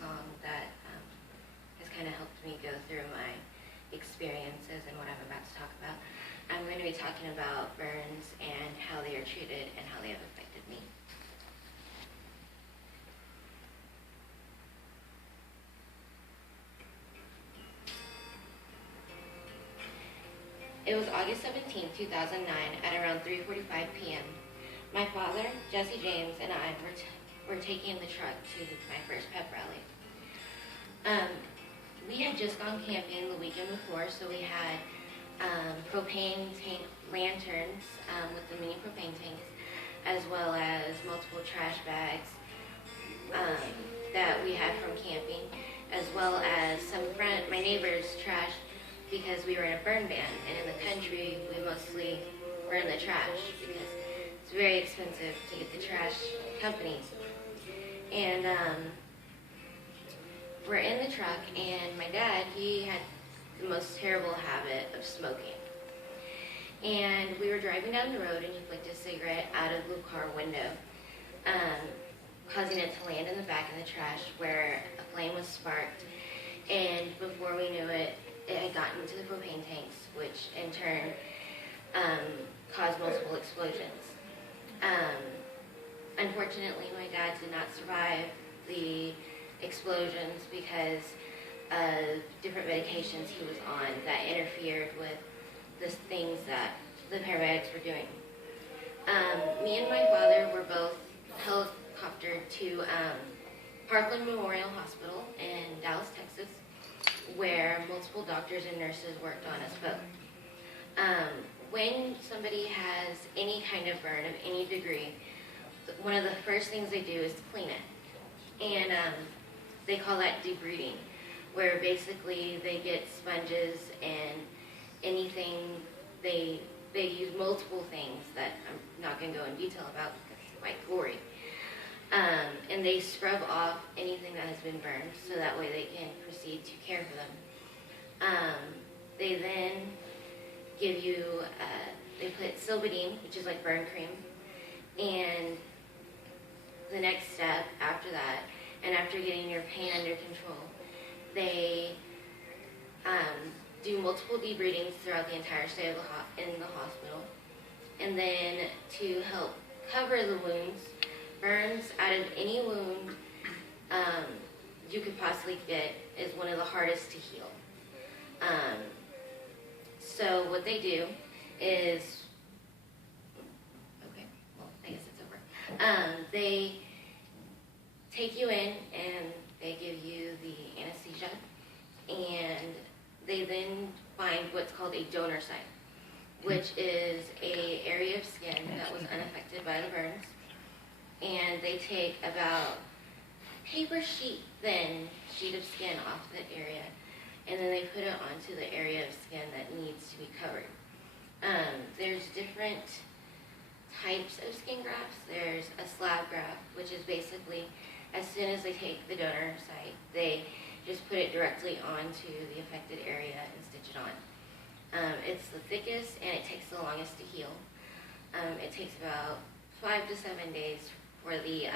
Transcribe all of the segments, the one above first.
song that has kind of helped me go through my experiences and what I'm about to talk about. I'm going to be talking about burns and how they are treated and how they have affected me. It was August 17, 2009 at around 3:45 p.m. My father, Jesse James, and I were taking the truck to my first pep rally. We had just gone camping the weekend before, so we had propane tank lanterns with the mini propane tanks, as well as multiple trash bags that we had from camping, as well as my neighbor's trash, because we were in a burn ban, and in the country we mostly burn the trash because it's very expensive to get the trash companies. And we're in the truck, and my dad, he had the most terrible habit of smoking. And we were driving down the road, and he flicked a cigarette out of the car window, causing it to land in the back of the trash where a flame was sparked. And before we knew it, it had gotten into the propane tanks, which in turn caused multiple explosions. Unfortunately, my dad did not survive the explosions because of different medications he was on that interfered with the things that the paramedics were doing. Me and my father were both helicoptered to Parkland Memorial Hospital in Dallas, Texas, where multiple doctors and nurses worked on us both. When somebody has any kind of burn of any degree, one of the first things they do is clean it. And they call that debriding, where basically they get sponges and anything, they use multiple things that I'm not going to go in detail about because it's quite gory. And they scrub off anything that has been burned so that way they can proceed to care for them. They then give you, they put Silbadine, which is like burn cream, and the next step after that, and after getting your pain under control, they do multiple debridings throughout the entire stay of in the hospital. And then to help cover the wounds, burns out of any wound you could possibly get is one of the hardest to heal. So what they do is, okay, well, I guess it's over. They take you in and they give you the anesthesia, and they then find what's called a donor site, which is an area of skin that was unaffected by the burns. And they take about paper sheet thin sheet of skin off the area, and then they put it onto the area of skin that needs to be covered. There's different types of skin grafts. There's a slab graft, which is basically as soon as they take the donor site, they just put it directly onto the affected area and stitch it on. It's the thickest and it takes the longest to heal. It takes about 5 to 7 days for the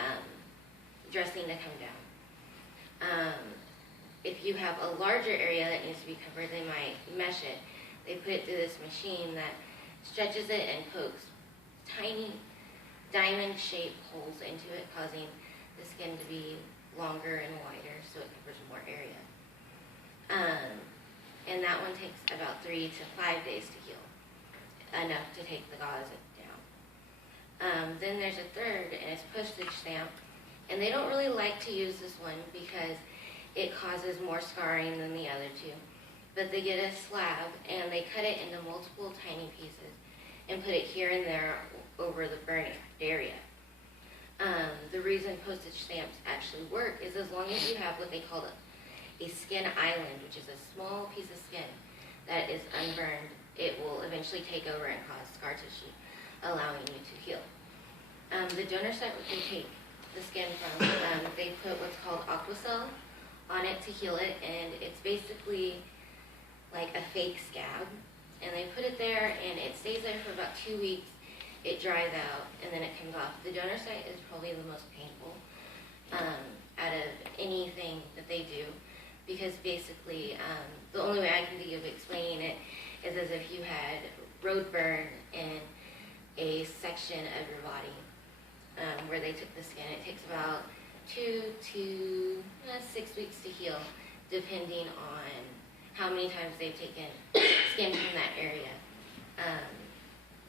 dressing to come down. If you have a larger area that needs to be covered, they might mesh it. They put it through this machine that stretches it and pokes tiny diamond-shaped holes into it, causing the skin to be longer and wider so it covers more area. And that one takes about 3 to 5 days to heal, enough to take the gauze down. Then there's a third, and it's postage stamp. And they don't really like to use this one because it causes more scarring than the other two. But they get a slab, and they cut it into multiple tiny pieces and put it here and there over the burn area. The reason postage stamps actually work is as long as you have what they call a skin island, which is a small piece of skin that is unburned, it will eventually take over and cause scar tissue, allowing you to heal. The donor site, which they take the skin from, they put what's called Aquacel on it to heal it, and it's basically like a fake scab. And they put it there, and it stays there for about 2 weeks. It dries out, and then it comes off. The donor site is probably the most painful out of anything because basically the only way I can think of explaining it is as if you had road burn in a section of your body where they took the skin. It takes about 2 to 6 weeks to heal, depending on how many times they've taken skin from that area.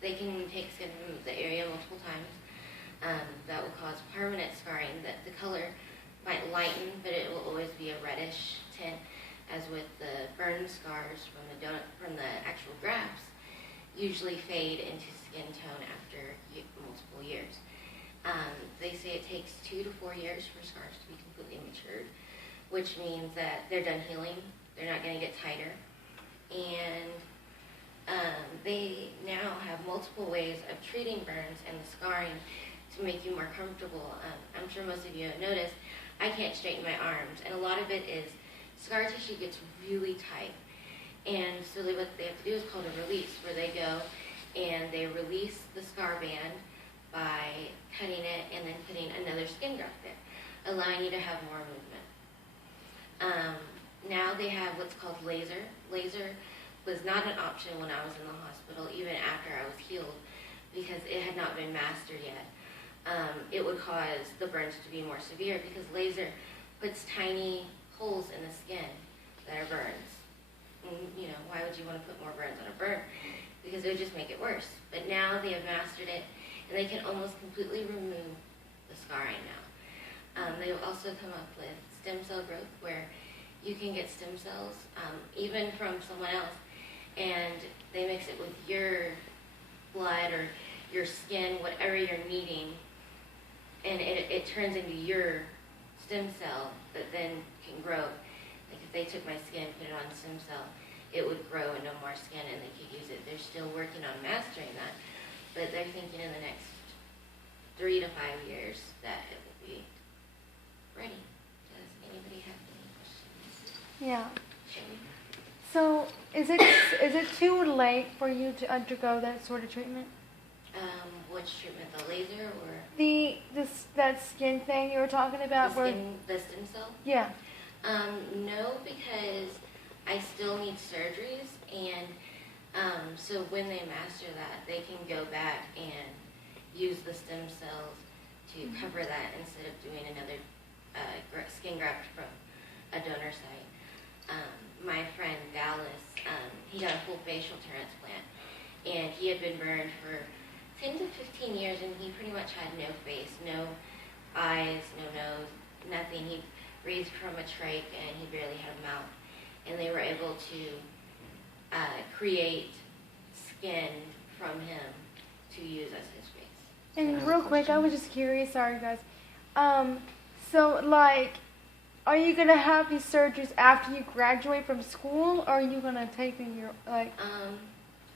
They can take skin from the area multiple times. That will cause permanent scarring. That the color might lighten, but it will always be a reddish tint, as with the burn scars from the actual grafts, usually fade into skin tone after multiple years. They say it takes 2 to 4 years for scars to be completely matured, which means that they're done healing. They're not going to get tighter. And they now have multiple ways of treating burns and the scarring to make you more comfortable. I'm sure most of you have noticed I can't straighten my arms, and a lot of it is scar tissue gets really tight. And so what they have to do is called a release, where they go and they release the scar band by cutting it and then putting another skin graft there, allowing you to have more movement. Now they have what's called laser. Laser was not an option when I was in the hospital, even after I was healed, because it had not been mastered yet. It would cause the burns to be more severe because laser puts tiny holes in the skin that are burns. And, why would you want to put more burns on a burn? Because it would just make it worse. But now they have mastered it, and they can almost completely remove the scarring now. They've also come up with stem cell growth, where you can get stem cells, even from someone else, and they mix it with your blood or your skin, whatever you're needing, and it turns into your stem cell that then can grow. Like if they took my skin, put it on stem cell, it would grow into more skin and they could use it. They're still working on mastering that, but they're thinking in the next 3 to 5 years that it will be ready. Does anybody have any questions? Yeah. Shall we? So is it too late for you to undergo that sort of treatment? Which treatment, the laser or That skin thing you were talking about? the stem cell? Yeah. No, because I still need surgeries, and so when they master that, they can go back and use the stem cells to cover that instead of doing another skin graft from a donor site. My friend Dallas, he got a full facial transplant, and he had been burned for 10 to 15 years, and he pretty much had no face, no eyes, no nose, nothing. He breathed from a trach, and he barely had a mouth. And they were able to create skin from him to use as his face. And real quick, I was just curious. Sorry, guys. So, are you gonna have these surgeries after you graduate from school, or are you gonna take them I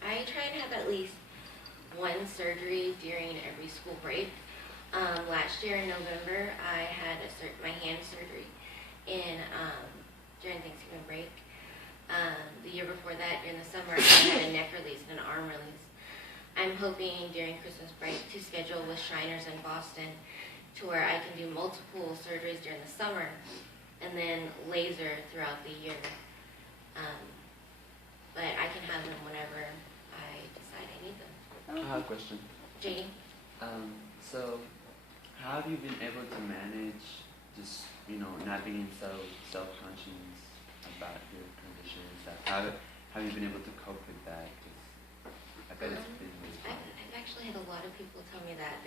try and have at least one surgery during every school break. Last year in November, I had my hand surgery during Thanksgiving break. The year before that, during the summer, I had a neck release and an arm release. I'm hoping during Christmas break to schedule with Shriners in Boston to where I can do multiple surgeries during the summer and then laser throughout the year. But I can have them whenever I decide I need them. I have a question. JD? So, how have you been able to manage just, not being so self-conscious about your condition and stuff? How have you been able to cope with that? 'Cause I bet it's been really hard. I've actually had a lot of people tell me that.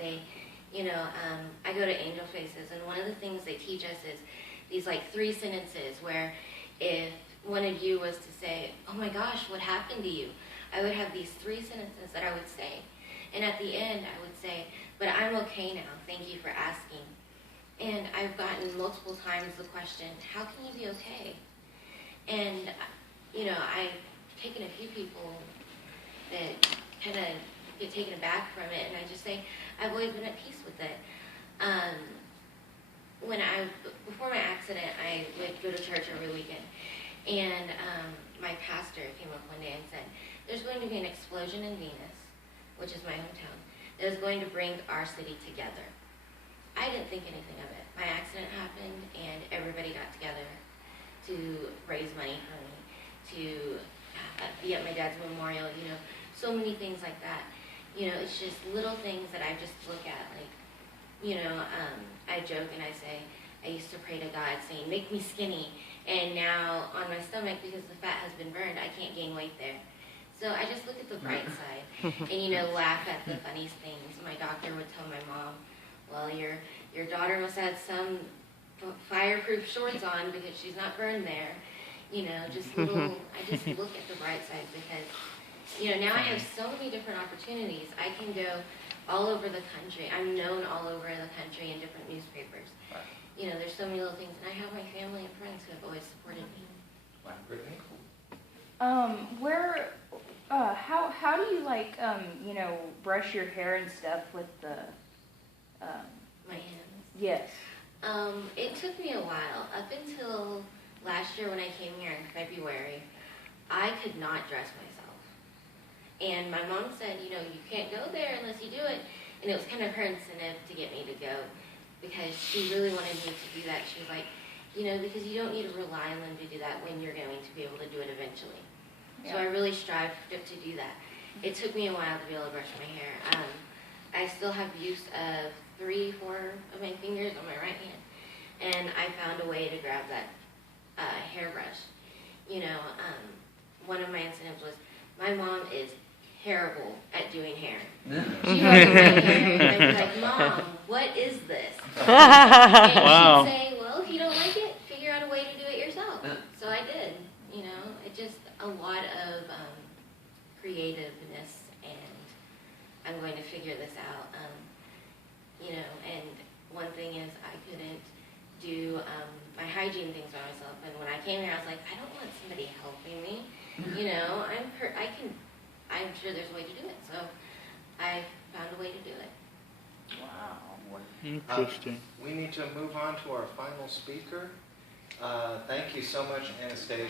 I go to Angel Faces, and one of the things they teach us is these 3 sentences where if one of you was to say, "Oh my gosh, what happened to you?" I would have these 3 sentences that I would say. And at the end, I would say, "But I'm okay now. Thank you for asking." And I've gotten multiple times the question, "How can you be okay?" And, I've taken a few people that kind of get taken aback from it, and I just say, I've always been at peace with it. Before my accident, I would go to church every weekend, and my pastor came up one day and said, "There's going to be an explosion in Venus," which is my hometown, that is going to bring our city together. I didn't think anything of it. My accident happened, and everybody got together to raise money for me, to be at my dad's memorial, you know, so many things like that. You know, it's just little things that I just look at, like, you know, I joke and I say, I used to pray to God saying, make me skinny, and now on my stomach, because the fat has been burned, I can't gain weight there. So I just look at the bright side and, you know, laugh at the funniest things. My doctor would tell my mom, well, your daughter must have some fireproof shorts on because she's not burned there. You know, just little, I just look at the bright side because, you know, now I have so many different opportunities. I can go all over the country. I'm known all over the country in different newspapers. Wow. You know, there's so many little things. And I have my family and friends who have always supported me. Wow. Brittany? How do you like, you know, brush your hair and stuff with the, My hands. yes. It took me a while. Up until last year when I came here in February, I could not dress myself. And my mom said, you know, you can't go there unless you do it. And it was kind of her incentive to get me to go because she really wanted me to do that. She was like, you know, because you don't need to rely on them to do that when you're going to be able to do it eventually. So I really strived to do that. It took me a while to be able to brush my hair. I still have use of 3, 4 of my fingers on my right hand. And I found a way to grab that hairbrush. You know, one of my incentives was, my mom is terrible at doing hair. She brushes my hair, and I'd be like, Mom, what is this? And Wow. she'd say, well, if you don't like it, figure out a way to do it yourself. So I did. You know, it just a lot of creativeness, and I'm going to figure this out. You know, and one thing is I couldn't do my hygiene things by myself. And when I came here, I was like, I don't want somebody helping me. You know, I'm sure there's a way to do it. So I found a way to do it. Wow. Interesting. We need to move on to our final speaker. Thank you so much, Anastasia.